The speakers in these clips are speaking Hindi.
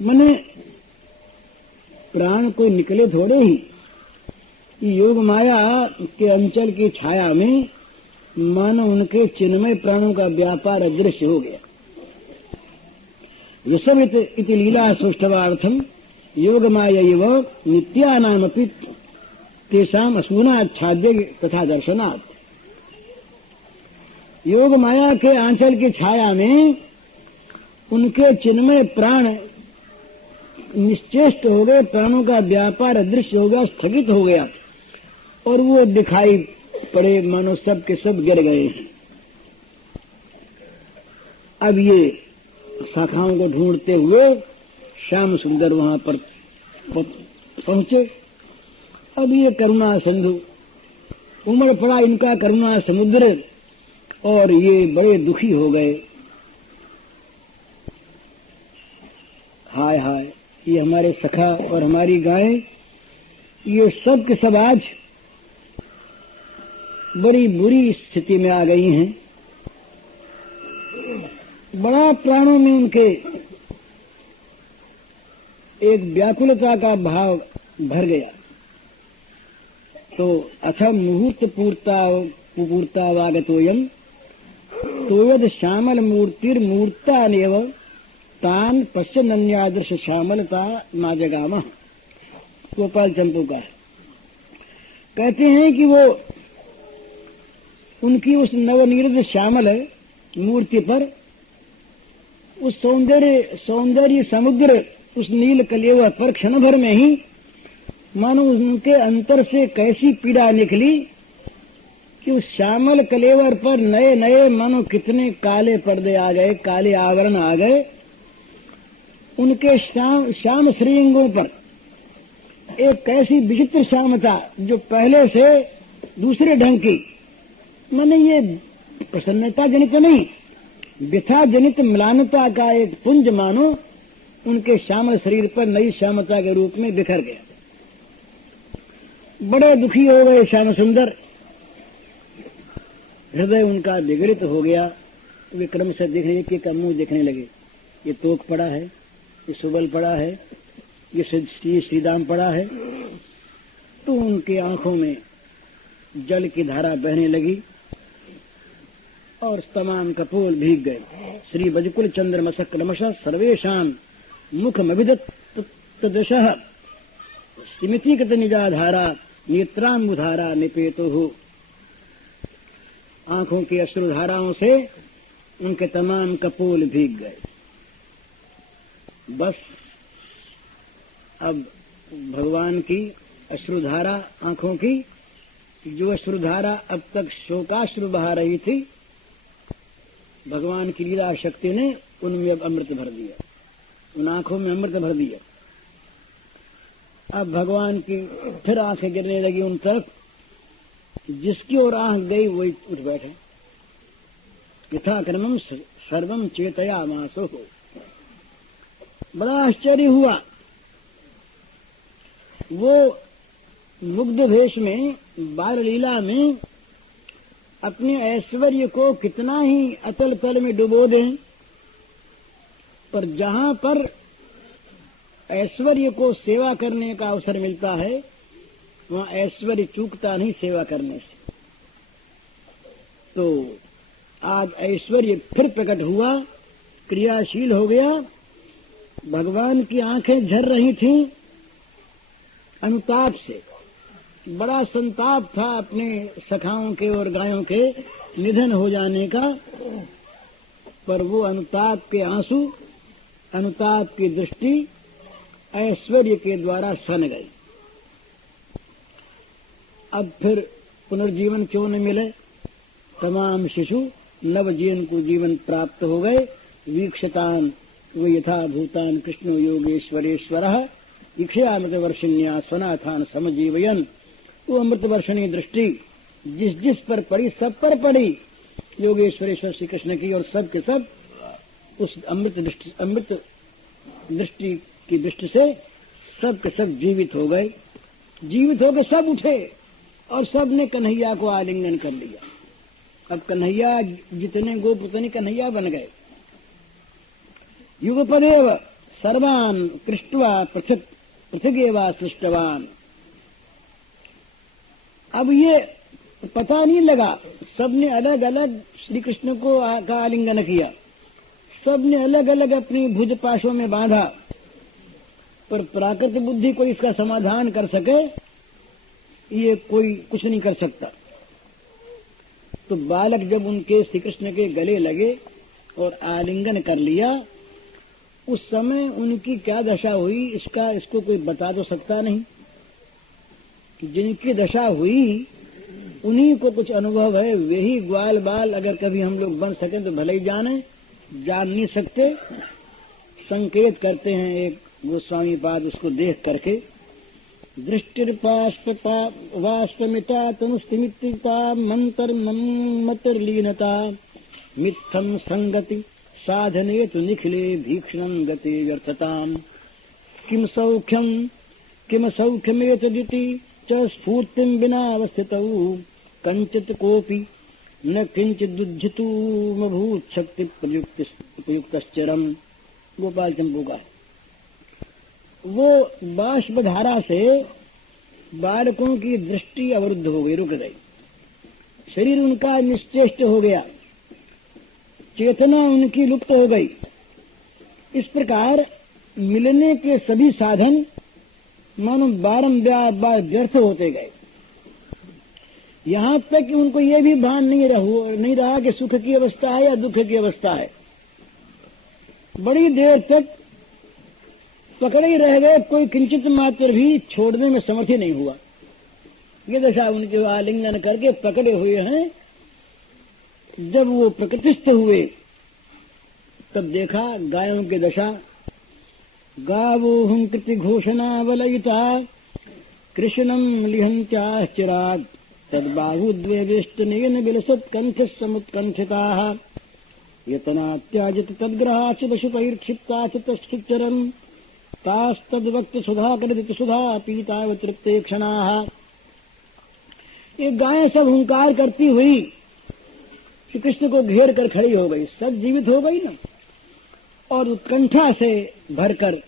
मने प्राण को निकले थोड़े ही, योग माया के अंचल की छाया में मानो उनके चिन्मय प्राणों का व्यापार अदृश्य हो गया। यशम इति लीला सौष्ठवार्थम योग मायैव नित्यानामपि तेषाम असूनाच्छाद्य तथा दर्शनात्। योग माया के आंचल की छाया में उनके चिन्मय प्राण निश्चेष्ट हो गए, प्राणों का व्यापार अदृश्य हो गया, स्थगित हो गया और वो दिखाई पड़े मानो सब के सब गिर गए हैं। अब ये शाखाओं को ढूंढते हुए श्याम सुंदर वहां पर पहुंचे। अब ये करुणा सिंधु उमड़ पड़ा इनका करुणा समुद्र और ये बड़े दुखी हो गए। हाय हाय, ये हमारे सखा और हमारी गाय ये सब के सब आज बड़ी बुरी स्थिति में आ गई हैं। बड़ा प्राणों में उनके एक व्याकुलता का भाव भर गया। तो अथ मुहूर्त पूर्तावागतोयम तोयद श्यामल मूर्तिर्मूर्तानेव तान पश्यन्यादृश श्यामलता नाजगामा। गोपाल चंपू का है। कहते हैं कि वो उनकी उस नवनिर्द श्यामल मूर्ति पर उस सौंदर्य समुद्र उस नील कलेवर पर क्षण भर में ही मानो उनके अंतर से कैसी पीड़ा निकली कि उस श्यामल कलेवर पर नए नए मानो कितने काले पर्दे आ गए, काले आवरण आ गए। उनके श्याम श्रीअंगों पर एक कैसी विचित्र श्यामता जो पहले से दूसरे ढंग की, माने ये प्रसन्नता जनित नहीं, व्यथा जनित म्लानता का एक पुंज मानो उनके श्यामल शरीर पर नई श्यामता के रूप में बिखर गया। बड़े दुखी हो गए श्याम सुंदर, हृदय उनका विगलित हो गया। वे क्रम से देखने के मुंह देखने लगे। ये तोक पड़ा है, ये सुबल पड़ा है, ये श्रीदाम पड़ा है। तो उनके आंखों में जल की धारा बहने लगी और तमाम कपोल भीग गए। श्री बजकुल चंद्रमसक क्रमशः सर्वेशान मुखमभिदत्तदशः स्मितिगत निजाधारा नेत्राम्बुधारा निपेतो हो। आंखों की अश्रुधाराओं से उनके तमाम कपोल भीग गए। बस अब भगवान की अश्रुधारा आंखों की, जो अश्रुधारा अब तक शोकाश्रु बहा रही थी, भगवान की लीला शक्ति ने उनमें अब अमृत भर दिया, उन आंखों में अमृत भर दिया। अब भगवान की फिर आंखें गिरने लगी उन तरफ, जिसकी ओर आंख गई वही उठ बैठे। यथाक्रमम सर्वम चेतया मासो हो। बड़ा आश्चर्य हुआ। वो मुग्ध भेष में बाल लीला में अपने ऐश्वर्य को कितना ही अतल तल में डुबो दें, पर जहां पर ऐश्वर्य को सेवा करने का अवसर मिलता है वहां ऐश्वर्य चूकता नहीं सेवा करने से। तो आज ऐश्वर्य फिर प्रकट हुआ, क्रियाशील हो गया। भगवान की आंखें झर रही थीं अनुताप से। बड़ा संताप था अपने सखाओं के और गायों के निधन हो जाने का, पर वो अनुताप के आंसू, अनुताप की दृष्टि ऐश्वर्य के द्वारा सन गई। अब फिर पुनर्जीवन क्यों न मिले? तमाम शिशु नवजीवन को जीवन प्राप्त हो गए। वीक्षतान वो यथा भूतान कृष्णो योगेश्वरेश्वरः इक्षयामृत वर्षिण्या सनाथान समजीवयन। वो अमृत वर्षणी दृष्टि जिस जिस पर पड़ी, सब पर पड़ी योगेश्वरेश्वर श्री कृष्ण की, और सब के सब उस अमृत दृष्टि की दृष्टि से सब के सब जीवित हो गए। जीवित होकर सब उठे और सब ने कन्हैया को आलिंगन कर लिया। अब कन्हैया जितने गोप उतने कन्हैया बन गए। युगपदेव सर्वान पृष्ट्वा पृथक पृथगेवा सृष्टवान। अब ये पता नहीं लगा, सबने अलग अलग श्री कृष्ण को का आलिंगन किया, सबने अलग अलग अपनी भुज पाशों में बांधा, पर प्राकृत बुद्धि को इसका समाधान कर सके ये कोई कुछ नहीं कर सकता। तो बालक जब उनके श्री कृष्ण के गले लगे और आलिंगन कर लिया, उस समय उनकी क्या दशा हुई इसको कोई बता तो सकता नहीं। जिनकी दशा हुई उन्हीं को कुछ अनुभव है, वही ग्वाल बाल अगर कभी हम लोग बन सके तो भले ही जाने, जान नहीं सकते। संकेत करते हैं एक गोस्वामी पाद उसको देख करके, दृष्टिर्वाष्पमिता तनुस्तिमिता मंतर मतिर्लीनता मिथ्यम संगति साधने तो निखिले भीक्षणं गते व्यर्थताम। किम सौख्यमेतदिति च स्फूर्तिं विना अवस्थितौ कंचित कोपि न किंचिदुज्झितुमभूत् शक्ति प्रयुक्तश्चरम्। गोपाल चंपू का वो बाष्पधारा से बालकों की दृष्टि अवरुद्ध हो गई, रुक गई, शरीर उनका निश्चेष्ट हो गया, चेतना उनकी लुप्त हो गई। इस प्रकार मिलने के सभी साधन मानो बारंबार व्यर्थ होते गए, यहाँ तक कि उनको ये भी भान नहीं रहा कि सुख की अवस्था है या दुख की अवस्था है। बड़ी देर तक पकड़े ही रह गए, कोई किंचित मात्र भी छोड़ने में समर्थ ही नहीं हुआ। ये दशा उनके आलिंगन करके पकड़े हुए हैं। जब वो प्रकृतिस्थ हुए तब देखा गायों की दशा, गावोहं कृति घोषणा वलयिता कृष्णं लिहन्त्याश्चिरात् तद्बाहुद्वेष्टनेन विलसत् कंठः समुत्कंठिताः यतनात्याजित तद्ग्रहाश्च पशुपैर्क्षिप्ताश्च तच्छुच्चरन् तास्तद्वक्त सुधा करित सुधा पीताव तृप्ते क्षणाः। ये गायें सब हुंकार करती हुई श्री कृष्ण को घेर कर खड़ी हो गई, सब जीवित हो गई ना, और उत्कंठा से भरकर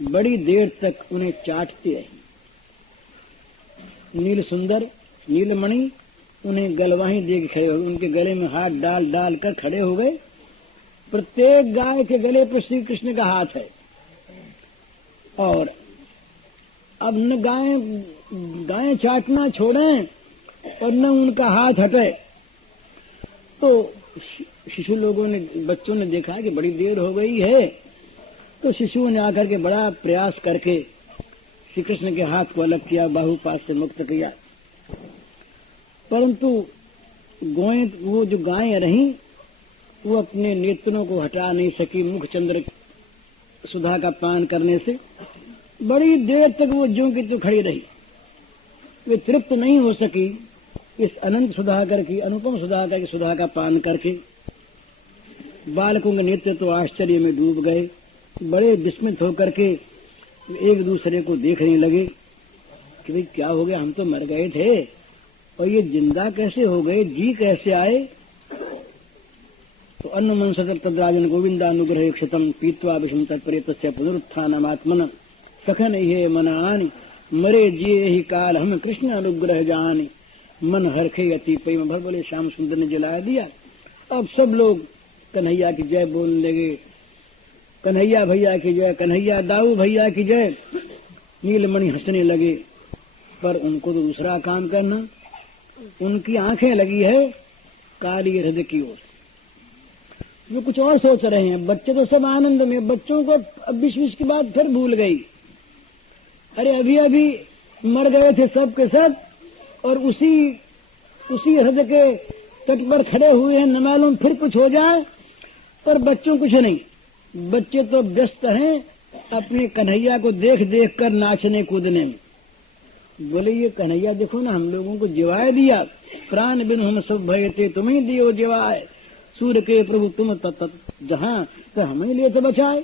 बड़ी देर तक उन्हें चाटती रही। नील सुंदर नीलमणि उन्हें गलवाही दे के खड़े हो गए, उनके गले में हाथ डाल डाल कर खड़े हो गए। प्रत्येक गाय के गले पर श्री कृष्ण का हाथ है, और अब न गायें चाटना छोड़ें और न उनका हाथ हटे। तो शिशु लोगों ने, बच्चों ने देखा कि बड़ी देर हो गई है, तो शिशुओं ने आकर के बड़ा प्रयास करके श्री कृष्ण के हाथ को अलग किया, बाहुपाश से मुक्त किया, परंतु वो जो गायें रहीं वो अपने नेत्रों को हटा नहीं सकी मुख चंद्र सुधा का पान करने से। बड़ी देर तक वो ज्यों की त्यों खड़ी रही, वे तृप्त नहीं हो सकी इस अनंत सुधाकर की, अनुपम सुधाकर की सुधा का पान करके। बालकों के नेत्र तो आश्चर्य में डूब गए, बड़े विस्मित होकर के एक दूसरे को देखने लगे कि भाई क्या हो गया, हम तो मर गए थे और ये जिंदा कैसे हो गए, जी कैसे आए। तो अन्न मन सतर तद्राजन गोविंदानुग्रह क्षतम पीत्वा विषम तत्परेतस्य पुनरुत्थानमात्मन सखन हे मनानि मरे जिये ही काल हम कृष्ण अनुग्रह जानी मन हरखे अति प्रेम भर। बोले श्याम सुंदर ने जला दिया। अब सब लोग कन्हैया की जय बोलने लगे, कन्हैया भैया की जय, कन्हैया दाऊ भैया की जय। नीलमणि हंसने लगे, पर उनको तो दूसरा काम करना, उनकी आंखें लगी है काली हृदय की ओर, वो कुछ और सोच रहे हैं। बच्चे तो सब आनंद में, बच्चों को अब 20 की बात फिर भूल गई। अरे अभी अभी मर गए थे सब के सब, और उसी हृदय के तट पर खड़े हुए हैं, न मालूम फिर कुछ हो जाए। पर बच्चों कुछ नहीं, बच्चे तो व्यस्त हैं अपने कन्हैया को देख देख कर नाचने कूदने में। बोले ये कन्हैया देखो ना, हम लोगों को जिवाए दिया, प्राण बिन हम सब भय थे, तुम्हें दियो जिवाए, सूर्य के प्रभु तुम जहाँ तो हमें लिए तो बचाए,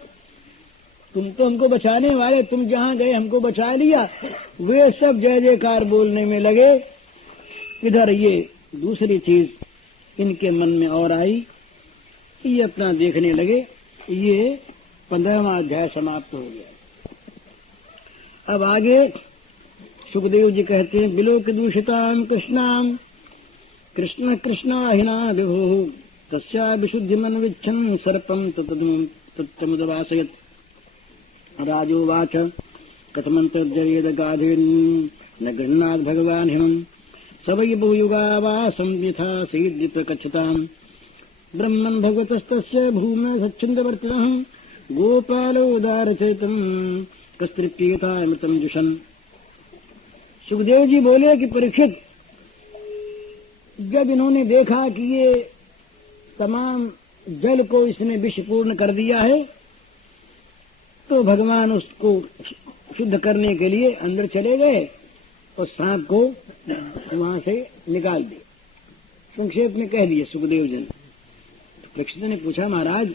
तुम तो हमको बचाने वाले, तुम जहाँ गए हमको बचा लिया। वे सब जय जयकार बोलने में लगे। इधर ये दूसरी चीज इनके मन में और आई, ये अपना देखने लगे, ये 15वां अध्याय समाप्त हो गया। अब आगे सुखदेव जी कहते हैं, बिलोक दूषितां कृष्णां कृष्ण कृष्णाहिना विभुः तस्या विशुद्धिमन्विच्छन् सर्पं तत्तमुदवासयत्। राजोवाच कथमन्तर्जयेद गाधेन न गृह्णात् भगवान् हिमम् स वै भूयुगावासं यथा सीद्यप्रकच्छताम् ब्रह्मन् भगवतस्तस्य भूम्या सच्छन्दवर्तिनः गोपालोदारचरितम् कस्तृप्येतामृतं जुषन्। सुखदेव जी बोले कि परीक्षित, जब इन्होंने देखा कि ये तमाम जल को इसने विषपूर्ण कर दिया है, तो भगवान उसको शुद्ध करने के लिए अंदर चले गए और सांप को वहां से निकाल दिया। संक्षेप में कह दिए सुखदेव जी ने। तो परीक्षित ने पूछा, महाराज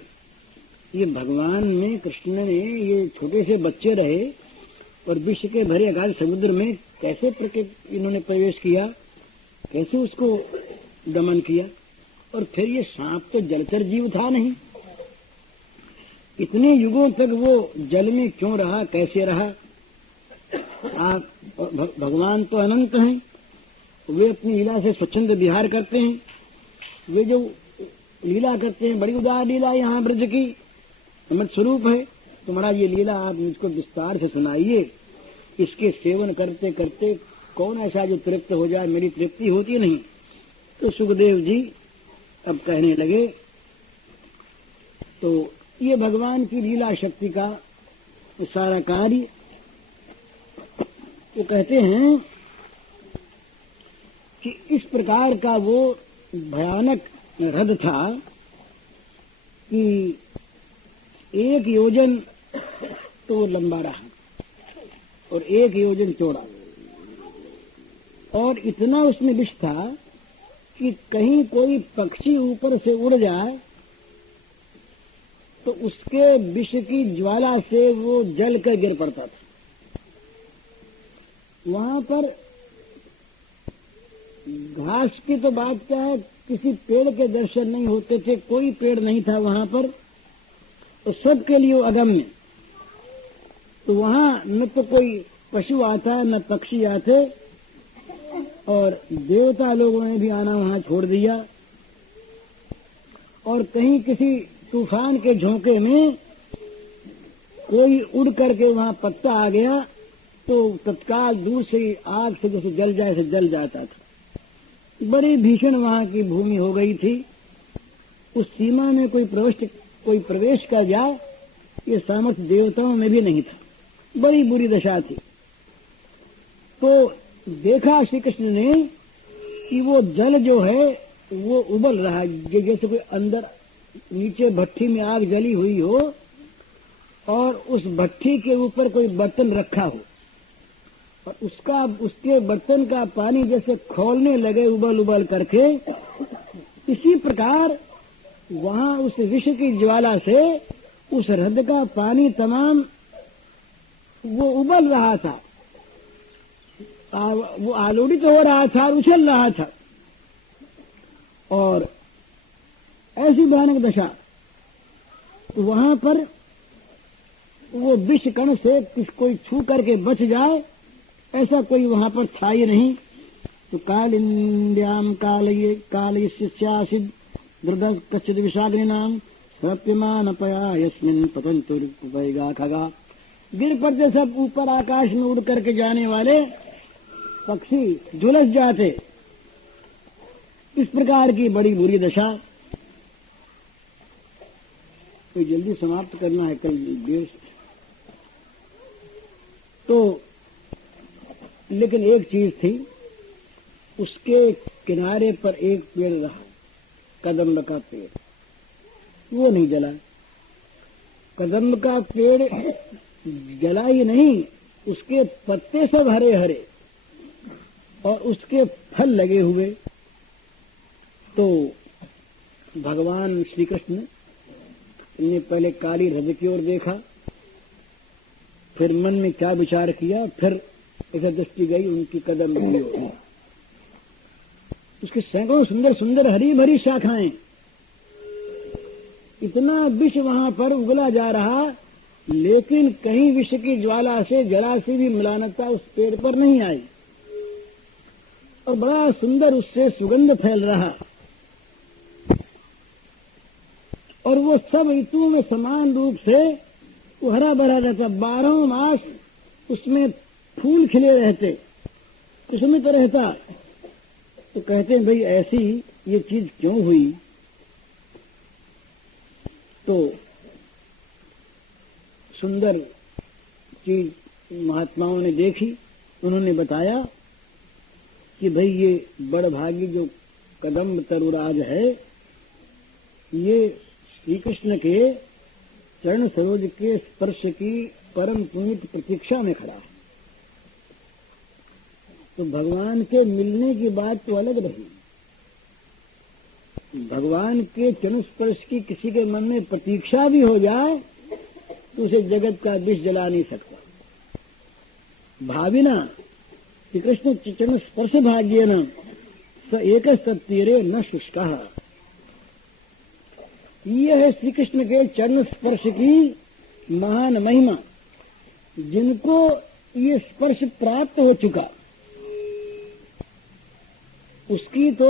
ये भगवान में कृष्ण ने ये छोटे से बच्चे रहे और विष के भरे अगाध समुद्र में कैसे इन्होंने प्रवेश किया, कैसे उसको दमन किया? और फिर ये सांप तो जलचर जीव था नहीं, इतने युगों तक वो जल में क्यों रहा, कैसे रहा? आप भगवान तो अनंत हैं, वे अपनी लीला से स्वच्छंद विहार करते हैं। वे जो लीला करते हैं बड़ी उदार लीला यहाँ ब्रज की अमृत स्वरूप है। तुम्हारा ये लीला आप मुझको विस्तार से सुनाइए। इसके सेवन करते करते कौन ऐसा जो तृप्त हो जाए, मेरी तृप्ति होती नहीं। तो सुखदेव जी अब कहने लगे, तो ये भगवान की लीला शक्ति का सारा कार्य। वो कहते हैं कि इस प्रकार का वो भयानक रथ था कि 1 योजन तो लंबा रहा और 1 योजन चौड़ा, और इतना उसमें विष था कि कहीं कोई पक्षी ऊपर से उड़ जाए तो उसके विष की ज्वाला से वो जल कर गिर पड़ता था। वहां पर घास की तो बात क्या है, किसी पेड़ के दर्शन नहीं होते थे, कोई पेड़ नहीं था वहां पर, तो सबके लिए अगम्य। तो वहां न तो कोई पशु आता न पक्षी आते, और देवता लोगों ने भी आना वहां छोड़ दिया। और कहीं किसी तूफान के झोंके में कोई उड़ करके वहां पत्ता आ गया तो तत्काल दूर से आग से जैसे जल जाए से जल जाता था। बड़ी भीषण वहां की भूमि हो गई थी। उस सीमा में कोई प्रवेश कर जाए, ये सामर्थ्य देवताओं में भी नहीं था। बड़ी बुरी दशा थी। तो देखा श्री कृष्ण ने कि वो जल जो है वो उबल रहा है, जैसे कोई अंदर नीचे भट्ठी में आग जली हुई हो और उस भट्ठी के ऊपर कोई बर्तन रखा हो और उसके बर्तन का पानी जैसे खौलने लगे उबल उबल करके, इसी प्रकार वहां उस विष की ज्वाला से उस हृदय का पानी तमाम वो उबल रहा था, वो आलोड़ित हो रहा था, उछल रहा था। और ऐसी भयानक दशा, तो वहां पर वो विष कण से कोई छू करके बच जाए ऐसा कोई वहां पर था ही नहीं। तो कालिंद्याम कालयस्यासिद दृढ़ कच्चिद विषाग्निनाम सत्यमान पया यस्मिन पतंतुर्पैगा खगा। गिर पड़ते सब ऊपर आकाश में उड़ करके जाने वाले पक्षी झुलस जाते। इस प्रकार की बड़ी बुरी दशा। तो जल्दी समाप्त करना है, कल देर। तो लेकिन एक चीज थी, उसके किनारे पर एक पेड़ रहा, कदम्ब का पेड़, वो नहीं जला। कदम्ब का पेड़ जला ही नहीं, उसके पत्ते सब हरे हरे और उसके फल लगे हुए। तो भगवान श्री कृष्ण ने पहले काली रज की ओर देखा, फिर मन में क्या विचार किया, फिर ऐसा दृष्टि गई उनकी कदम की ओर। उसकी सैकड़ों सुंदर सुंदर हरी भरी शाखाएं, इतना विष वहां पर उगला जा रहा, लेकिन कहीं विष की ज्वाला से जरा सी भी म्लानता उस पेड़ पर नहीं आई और बड़ा सुंदर उससे सुगंध फैल रहा। और वो सब ऋतुओं में समान रूप से वो हरा भरा रहता, 12 मास उसमें फूल खिले रहते, कुसुमित रहता। तो कहते हैं भाई ऐसी ये चीज क्यों हुई? तो सुंदर चीज महात्माओं ने देखी, उन्होंने बताया कि भाई ये बड़भागी जो कदम्ब तरुराज है, ये श्री कृष्ण के चरण सरोज के स्पर्श की परम पुनीत प्रतीक्षा में खड़ा है। तो भगवान के मिलने की बात तो अलग रही, भगवान के चरण स्पर्श की किसी के मन में प्रतीक्षा भी हो जाए तो उसे जगत का विष जला नहीं सकता। भाविना कि कृष्ण चरण स्पर्श भाग्येन स एक तीरे न शुष्कः। यह है श्री कृष्ण के चरण स्पर्श की महान महिमा। जिनको ये स्पर्श प्राप्त हो चुका, उसकी तो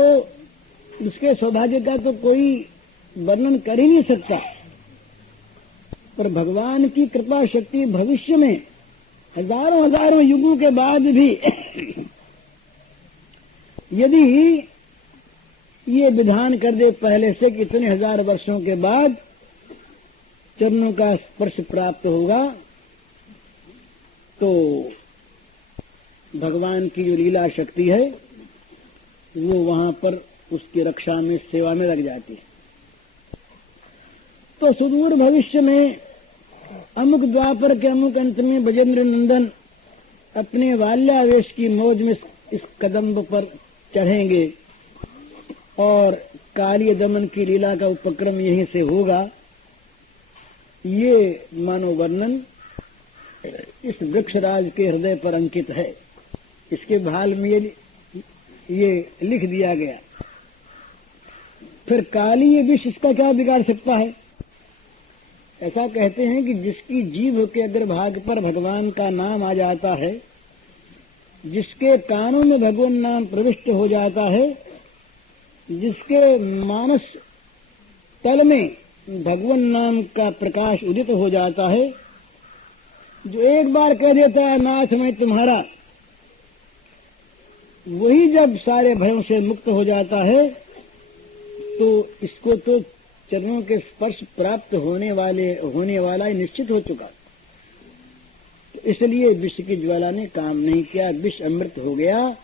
उसके सौभाग्य का तो कोई वर्णन कर ही नहीं सकता। पर भगवान की कृपा शक्ति भविष्य में हजारों हजारों युगों के बाद भी यदि ये विधान कर दे पहले से कि इतने हजार वर्षों के बाद चरणों का स्पर्श प्राप्त होगा, तो भगवान की जो लीला शक्ति है वो वहां पर उसकी रक्षा में सेवा में लग जाती है। तो सुदूर भविष्य में अमुक द्वापर के अमुक अंत में ब्रजेंद्र नंदन अपने बाल्यावेश की मौज में इस कदम्ब पर चढ़ेंगे और काली दमन की लीला का उपक्रम यहीं से होगा। ये मानो वर्णन इस वृक्षराज के हृदय पर अंकित है। इसके भाल में ये लिख दिया गया। फिर काली ये विष इसका क्या बिगाड़ सकता है? ऐसा कहते हैं कि जिसकी जीभ के अग्रभाग पर भगवान का नाम आ जाता है, जिसके कानों में भगवान नाम प्रविष्ट हो जाता है, जिसके मानस तल में भगवान नाम का प्रकाश उदित हो जाता है, जो एक बार कह देता है नाथ मैं तुम्हारा, वही जब सारे भयों से मुक्त हो जाता है, तो इसको तो चरणों के स्पर्श प्राप्त होने वाला ही निश्चित हो चुका। तो इसलिए विष की ज्वाला ने काम नहीं किया, विष अमृत हो गया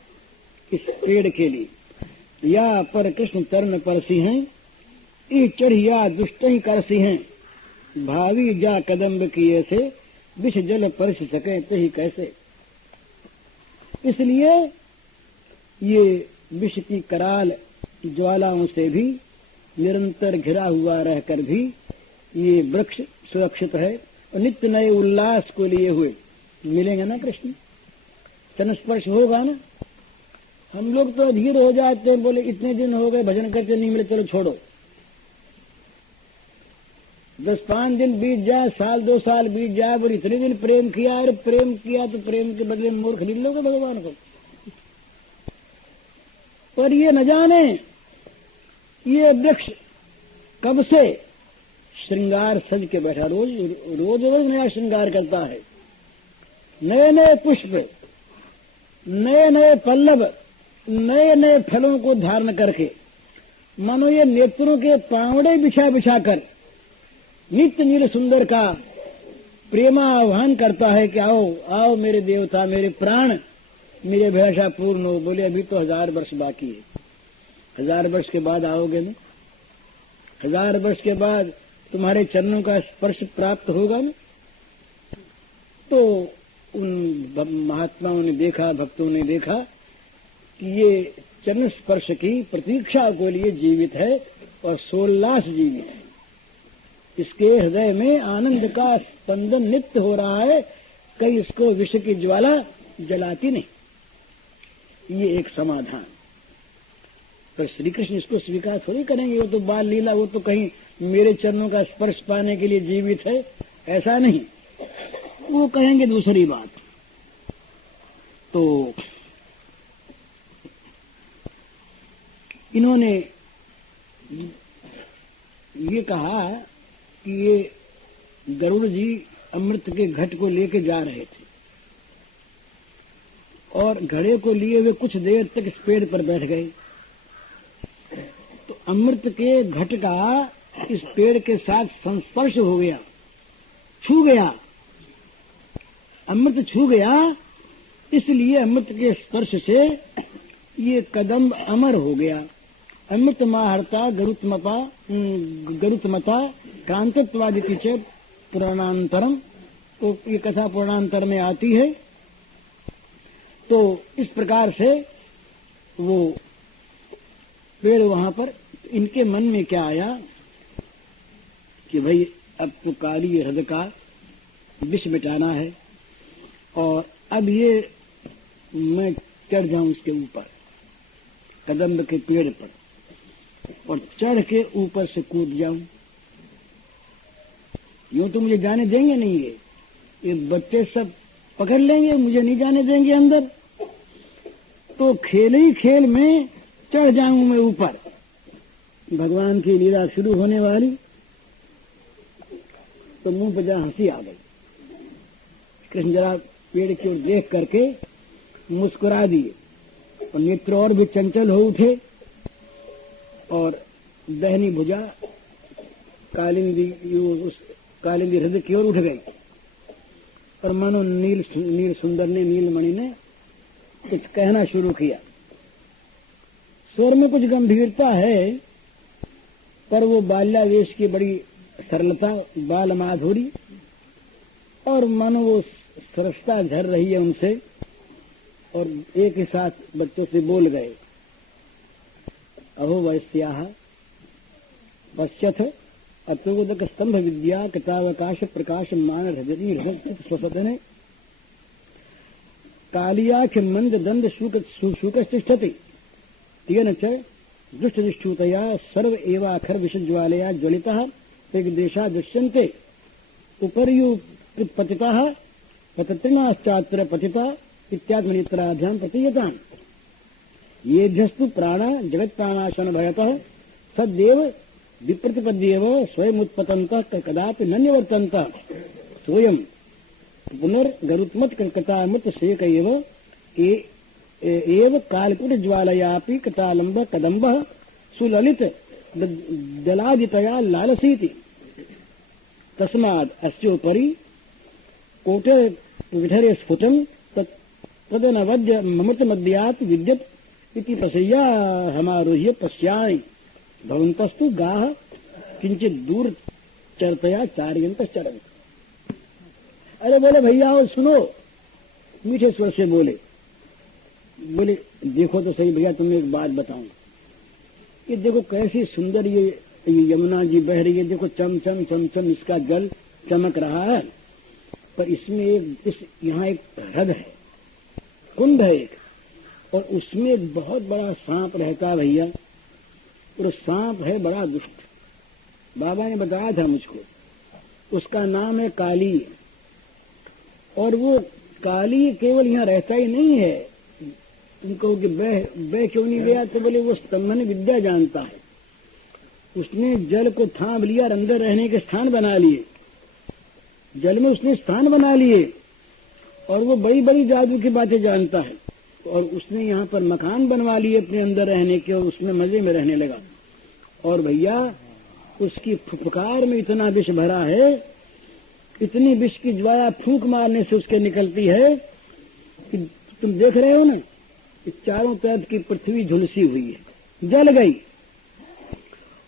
इस पेड़ के लिए। या पर कृष्ण तरण परसी हैं, ई चढ़िया दुष्ट ही करसी हैं, भावी जा कदम्ब किए से विष जल परस सके तो ही कैसे। इसलिए ये विष की कराल ज्वालाओं से भी निरंतर घिरा हुआ रहकर भी ये वृक्ष सुरक्षित है और नित्य नए उल्लास को लिए हुए मिलेंगे ना कृष्ण। चरण स्पर्श होगा ना। हम लोग तो अधीर हो जाते हैं, बोले इतने दिन हो गए भजन करते नहीं मिले, चलो छोड़ो। 10-5 दिन बीत जाए, साल 2 साल बीत जाए, और इतने दिन प्रेम किया, अरे प्रेम किया तो प्रेम के बदले मोर खरीद लोगे भगवान को। पर ये न जाने ये वृक्ष कब से श्रृंगार सज के बैठा, रोज रोज रोज नया श्रृंगार करता है। नए नए पुष्प, नए नए पल्लव, नए नए फलों को धारण करके, मानो ये नेत्रों के पावड़े बिछा बिछा कर नित्य नील सुंदर का प्रेमा आह्वान करता है कि आओ आओ मेरे देवता, मेरे प्राण, मेरे अभिलाषा पूर्ण हो। बोले अभी तो 1000 वर्ष बाकी है, 1000 वर्ष के बाद आओगे ना, 1000 वर्ष के बाद तुम्हारे चरणों का स्पर्श प्राप्त होगा ना। तो उन महात्माओं ने देखा, भक्तों ने देखा कि ये चरण स्पर्श की प्रतीक्षा को लिए जीवित है और सोल्लास जीवित है। इसके हृदय में आनंद का स्पंदन नित्य हो रहा है, कहीं इसको विष की ज्वाला जलाती नहीं। ये एक समाधान। पर श्री कृष्ण इसको स्वीकार थोड़ी करेंगे, वो तो बाल लीला, वो तो कहीं मेरे चरणों का स्पर्श पाने के लिए जीवित है, ऐसा नहीं। वो कहेंगे दूसरी बात। तो इन्होंने ये कहा कि ये गरुड़ जी अमृत के घट को लेके जा रहे थे और घड़े को लिए हुए कुछ देर तक इस पेड़ पर बैठ गए। तो अमृत के घट का इस पेड़ के साथ संस्पर्श हो गया, छू गया, अमृत छू गया, इसलिए अमृत के स्पर्श से ये कदम अमर हो गया। अमृत माहर्ता गरुत्मता कांतत्वादिति च पुराणांतरम, तो ये कथा पुराणांतर में आती है। तो इस प्रकार से वो पेड़ वहां पर, इनके मन में क्या आया कि भाई अब तो काली हृदय का विष मिटाना है और अब ये मैं चढ़ जाऊं उसके ऊपर, कदम्ब के पेड़ पर, और चढ़ के ऊपर से कूद जाऊं। यूं तो मुझे जाने देंगे नहीं, ये बच्चे सब पकड़ लेंगे, मुझे नहीं जाने देंगे अंदर। तो खेल ही खेल में चढ़ जाऊं मैं ऊपर। भगवान की लीला शुरू होने वाली, तो मुंह पे जरा हंसी आ गई। कृष्ण जरा पेड़ की ओर देख करके मुस्कुरा दिए और नेत्र और भी चंचल हो उठे और दहनी भुजा कालिंदी हृदय की ओर उठ गई। और मानो नील सुंदर ने, नीलमणि ने कुछ कहना शुरू किया। स्वर में कुछ गंभीरता है, पर वो बाल्यावेश की बड़ी सरलता, बाल माधुरी, और मानो वो सरसता झर रही है उनसे। और एक ही साथ बच्चों से बोल गए, अहो वैश्याः पश्यथ अतोदक स्तंभ विद्या कतावकाश प्रकाश मान हृदय स्वसदने कालियाख मंद दंड शुकस्तिष्ठति तेन च दुष्टनिष्ठूतया सर्व एवाखर विषज्वालया ज्वलितः दिग्देशा दृश्यन्ते उपर्यु पतिताः पतत्रिणाश्चात्र पतिता इत्यात्मनेत्राभ्यां प्रतीयताम् येभ्यस्तु प्राणा जगत्प्राणाशन भयतः सद्देव विप्रतिपद्येव स्वयमुत्पतन्तः कदापि न निवर्तन्तः सोऽयं पुनर्गरुत्मत् कथामृत शेक एव कालकुट ज्वालयापि कथालंब कदम्ब सुललित दलादितया लालसीति तस्माद् अस्योपरि कोटे विधरे स्फुटं तदनवद्य ममृत मध्यात् विद्यत इति प्रसय्या हमारोह्य पश्यामि भवन्तस्तु गाः किंचित दूर चरतया चार्यन्तश्चरन्। अरे बोले भैया और सुनो, मीठे स्वर से बोले देखो तो सही भैया, तुम्हें एक बात बताऊं, ये देखो कैसी सुंदर ये यमुना जी बह रही है, देखो चम चम चम चम इसका जल चमक रहा है, पर इसमें यहाँ एक हृद है, कुंड है एक, और उसमें एक बहुत बड़ा सांप रहता है भैया, और सांप है बड़ा दुष्ट। बाबा ने बताया था मुझको, उसका नाम है काली। और वो काली केवल यहाँ रहता ही नहीं है, तुमको कि बह क्यों नहीं गया, तो बोले वो स्तंभन विद्या जानता है, उसने जल को थाम लिया और अंदर रहने के स्थान बना लिए, जल में उसने स्थान बना लिए, और वो बड़ी बड़ी जादू की बातें जानता है, और उसने यहाँ पर मकान बनवा लिए अपने अंदर रहने के, और उसमें मजे में रहने लगा। और भैया उसकी फुफकार में इतना विष भरा है, इतनी विष की ज्वाला फूंक मारने से उसके निकलती है कि तुम देख रहे हो ना, कि चारों तरफ की पृथ्वी झुलसी हुई है, जल गई।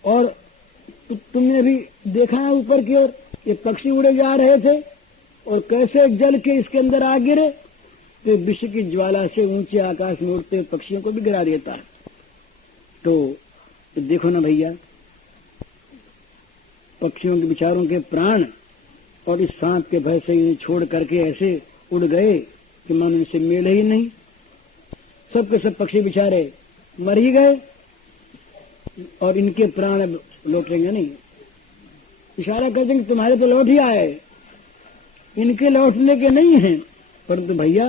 और तुमने भी देखा ऊपर की ओर, ये पक्षी उड़े जा रहे थे और कैसे जल के इसके अंदर आ गिरे, तो विष की ज्वाला से ऊंचे आकाश में उड़ते पक्षियों को भी गिरा देता है। तो देखो ना भैया, पक्षियों के बेचारों के प्राण और इस सांप के भय से इन्हें छोड़ करके ऐसे उड़ गए कि मानो इनसे मेल ही नहीं, सब के सब पक्षी बेचारे मर ही गए। और इनके प्राण अब लौटेंगे नहीं। इशारा कर देंगे तुम्हारे तो लौट ही आए, इनके लौटने के नहीं हैं। परंतु भैया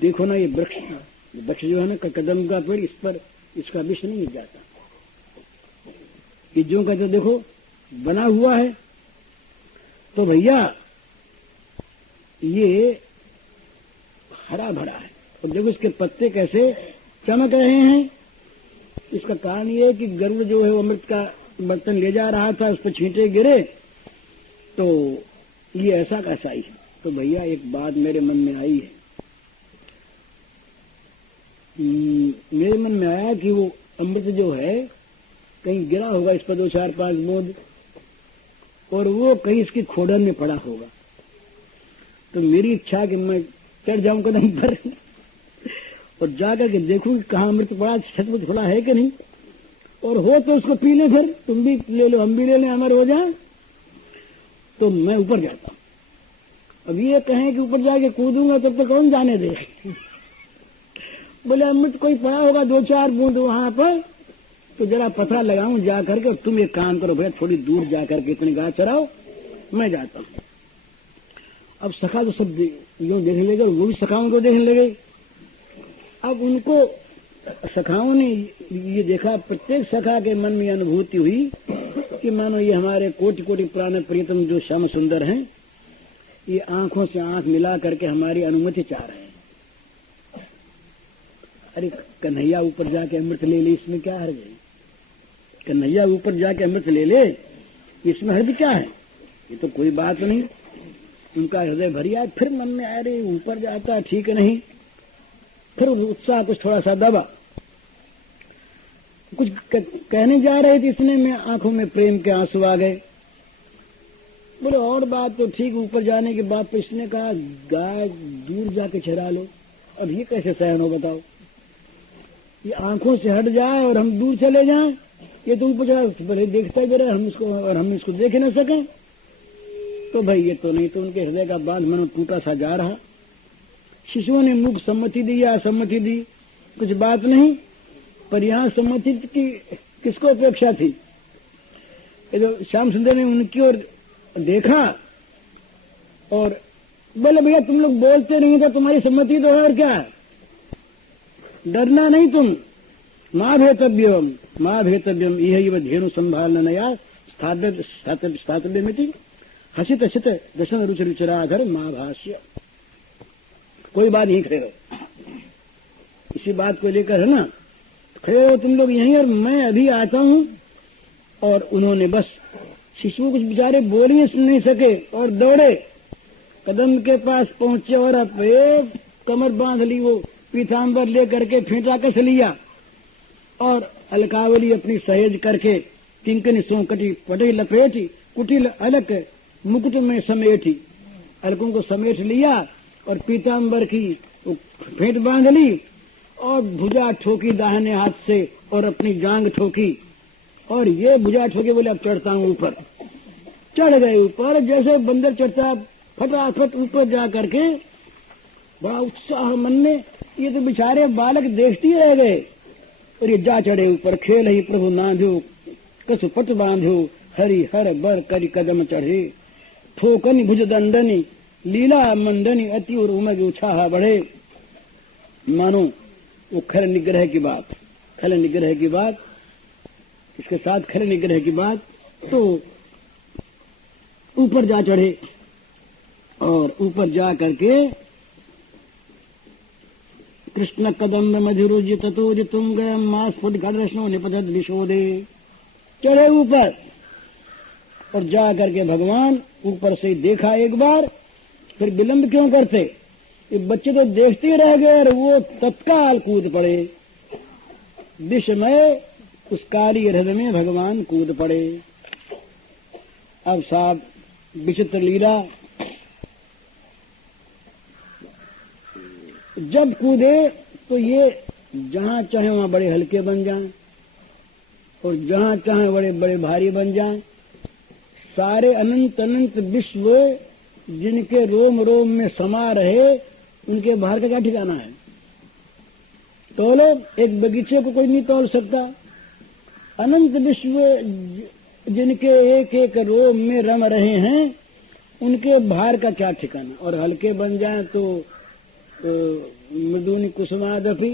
देखो ना, ये वृक्ष जो है ना, कदम का पेड़, इस पर इसका विष नहीं जाता। ये जो का जो देखो बना हुआ है। तो भैया ये हरा भरा है, और देखो इसके पत्ते कैसे चमक रहे हैं। इसका कारण ये है कि गरुड़ जो है वो अमृत का बर्तन ले जा रहा था, उस पर छींटे गिरे, तो ये ऐसा कैसा ही है। तो भैया एक बात मेरे मन में आई है, मेरे मन में आया कि वो अमृत जो है कहीं गिरा होगा, इस पर 2 4 5 बूंद, और वो कहीं इसकी खोडन में पड़ा होगा। तो मेरी इच्छा कि मैं चढ़ जाऊं कदम पर और जाकर के देखूं कि कहाँ अमृत पड़ा, छत में खुला है कि नहीं, और हो तो उसको पी ले, फिर तुम भी ले लो, हम भी ले लें, अमर हो जाए। तो मैं ऊपर जाता हूं। अब ये कहें कि ऊपर जाके कूदूंगा तब तो कौन जाने दे। बोले अमृत कोई पड़ा होगा 2 4 बूंद वहां पर, तो जरा पता लगाऊं जा करके। और तुम एक काम करो भैया, थोड़ी दूर जा करके अपनी गाय चराओ, मैं जाता हूं। अब सखा तो सब यूं देखने लगे, वो भी सखाओं को देखने लगे। अब उनको सखाओं ने ये देखा, प्रत्येक सखा के मन में अनुभूति हुई कि मानो ये हमारे कोटि कोटि प्राण प्रियतम जो श्याम सुंदर हैं, ये आंखों से आंख मिला करके हमारी अनुमति चाह रहे हैं। अरे कन्हैया ऊपर जाके अमृत ले ले, इसमें क्या हर्ज है? कन्हैया ऊपर जाके अमृत ले ले, इसमें हर्ज क्या है? ये तो कोई बात नहीं। उनका हृदय भर आया, फिर मन में अरे ऊपर जाता ठीक नहीं, फिर उत्साह कुछ थोड़ा सा दबा। कुछ कहने जा रहे थे, इतने में आंखों में प्रेम के आंसू आ गए। बोले और बात तो ठीक, ऊपर जाने के बाद तो इसने कहा गाय दूर जाके चरा लो। अब ये कैसे सहन हो बताओ? ये आंखों से हट जाए और हम दूर चले जाएं, ये तो ऊपर चढ़ा बड़े देखता ही रहे हम इसको, और हम इसको देख न सके। तो भाई ये तो नहीं। तो उनके हृदय का बांध मनो टूटा सा जा रहा। शिशुओं ने मुख सम्मति दी या असम्मति दी, कुछ बात नहीं, पर यहाँ सम्मति की किसको अपेक्षा थी? जो श्याम सुंदर ने उनकी ओर देखा और बोले भैया तुम लोग बोलते नहीं तो तुम्हारी सम्मति तो है, और क्या है? डरना नहीं तुम। माँ भेतव्यम यह धेनु संभालना नया स्थातव्य मिति हसित हसित दशन रुचि रुचराधर माँ भाष्य। कोई बात नहीं, खड़े रहो, इसी बात को लेकर है ना, खड़े रहो तुम लोग यहीं, और मैं अभी आता हूँ। और उन्होंने बस शिशु कुछ बेचारे बोल ही नहीं सके और दौड़े, कदम के पास पहुंचे और अब कमर बांध ली, वो पीताम्बर ले करके फेंटा कस लिया, और अलकावली अपनी सहेज करके किंकनी सोकटी पटे लपेटी कुटिल अलक मुकुट में समेटी, अलकों को समेट लिया और पीताम्बर की फेंट बांध ली, और भुजा ठोकी दाहिने हाथ से और अपनी जांग ठोकी, और ये भुजा ठोके बोले अब चढ़ता हूँ ऊपर। चढ़ गए ऊपर, जैसे बंदर चढ़ता फटाफट ऊपर जा करके, बड़ा उत्साह मन में। ये तो बेचारे बालक देखते ही रह गए, और ये जा चढ़े ऊपर। खेल ही प्रभु नाधो कसु पट बांधो, हरि हर बर करी कदम चढ़े, ठोकनी भुज दंडनी लीला मंडनी अति और उमग उत्साह बढ़े। मानो वो खल निग्रह की बात, खल निग्रह की बात, इसके साथ खल निग्रह की बात। तो ऊपर जा चढ़े, और ऊपर जा करके कृष्ण कदम मधुरुज ततोज तुम गए मास फुट घटनो निपत विशोदे। चढ़े ऊपर और जा करके भगवान ऊपर से देखा एक बार, फिर विलंब क्यों करते? ये बच्चे तो देखते रह गए और वो तत्काल कूद पड़े। विस्मय उस काली हृदय में भगवान कूद पड़े। अब साहब विचित्र लीला, जब कूदे तो ये जहां चाहे वहां बड़े हल्के बन जाएं, और जहां चाहे बड़े बड़े भारी बन जाएं। सारे अनंत अनंत विश्व जिनके रोम रोम में समा रहे, उनके बाहर का क्या ठिकाना है? तोलो, एक बगीचे को कोई नहीं तोल सकता, अनंत विश्व जिनके एक एक रोम में रम रहे हैं, उनके भार का क्या ठिकाना। और हल्के बन जाए तो मृदुनि कुसुमादपि